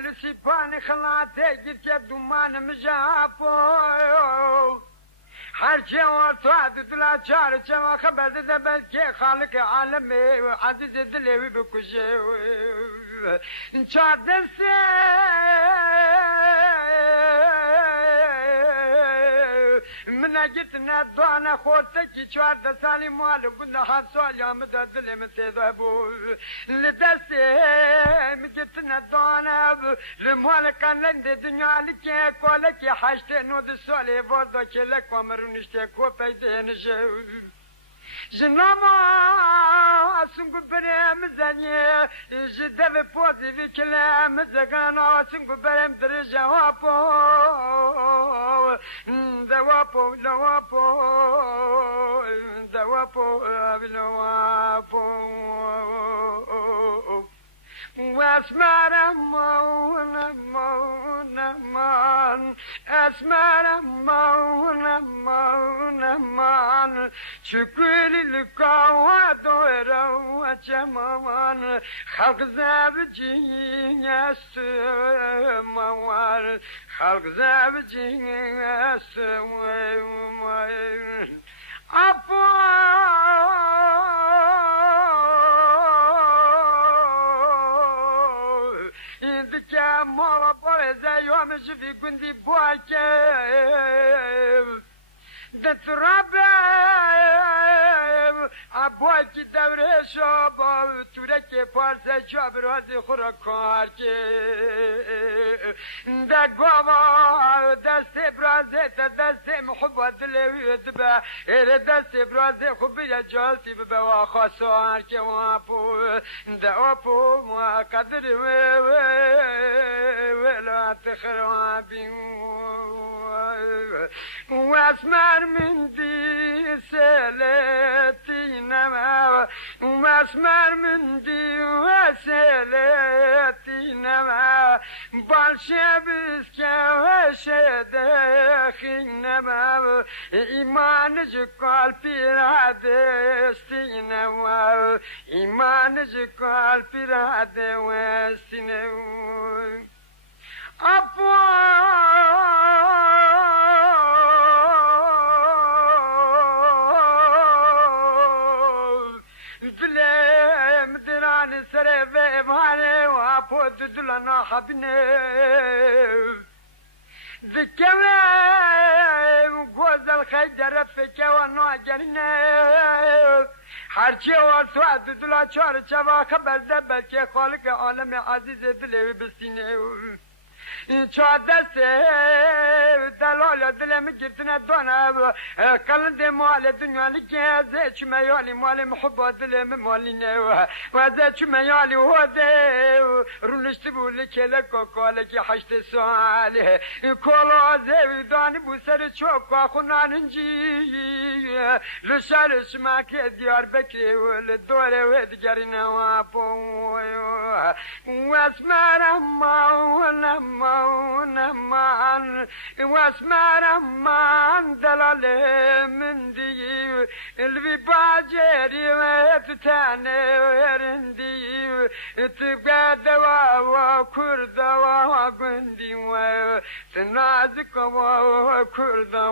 لسيباني خلاته جيت دومان مجابو هرچه ورطاد دلا چار چما خبر ده بلکه خالق عالمه عزیز دلوی بکشه چار دسته من جتنا دوانا خورتكي چوار دسالي مال قلنا حد سوال يا مدى دلي مسيدة بو لدسي مجتنا دوانا لمال قلن دي دنيا لكي كولكي حاجتين نود السوالي بردو كلك ومرونشتي كوبيتين شو جناما سنگو برم زنی جدو پوزی وی کلام زگانا سنگو برم در جوابو دوابو لوابو دوابو لوابو واسمار مون مون مون اسمار مون مون مون شكل القوة دورة وجمان خلق زابجين يسموان خلق زابجين يسموان أبو ماما بارزه يوم شفي كنتي بواكب دترابب ابواكي دوري شابا توركي بارزه شاب رازي خوركاركي دا قوما دستي برازي دستي محبة دلوي دبا دستي برازي خبية جالتي ببا وخاصواركي وابو دا وابو ما قدر ولا تخرابي واسمر من دي سلتي نما واسمر من دي وسلتي نما بالشبس كوشدخي نما إيمان جقال بيرادستي نما إيمان جقال بيرادستي نما أبو دلم دران سرفه بانه وابو دلنا حبنه ذكرم جوز الخيجر فيك ونواجرنا هرچی ورسوات دلا چار چوا خبر زبکه خالق عالم عزیز دلوی بسینه چاد دسته دلال دلم گرتنا دانا قلند مال دنیا لکه زه چو میالی مال محبت دلم مالی نه و زه چو میالی هده رونشت بولی که لکو کاله که حشت سواله کالا زه دانی بو سر چوکا خوناننجی لشار شما که دیار بکری ول دوره و دیگری نوابو و اسمارم مون مان واسمار مان دلال من دي اللي باجري وتتاني ورندي تبقى دوا وكردا وغندي وتنازك وكردا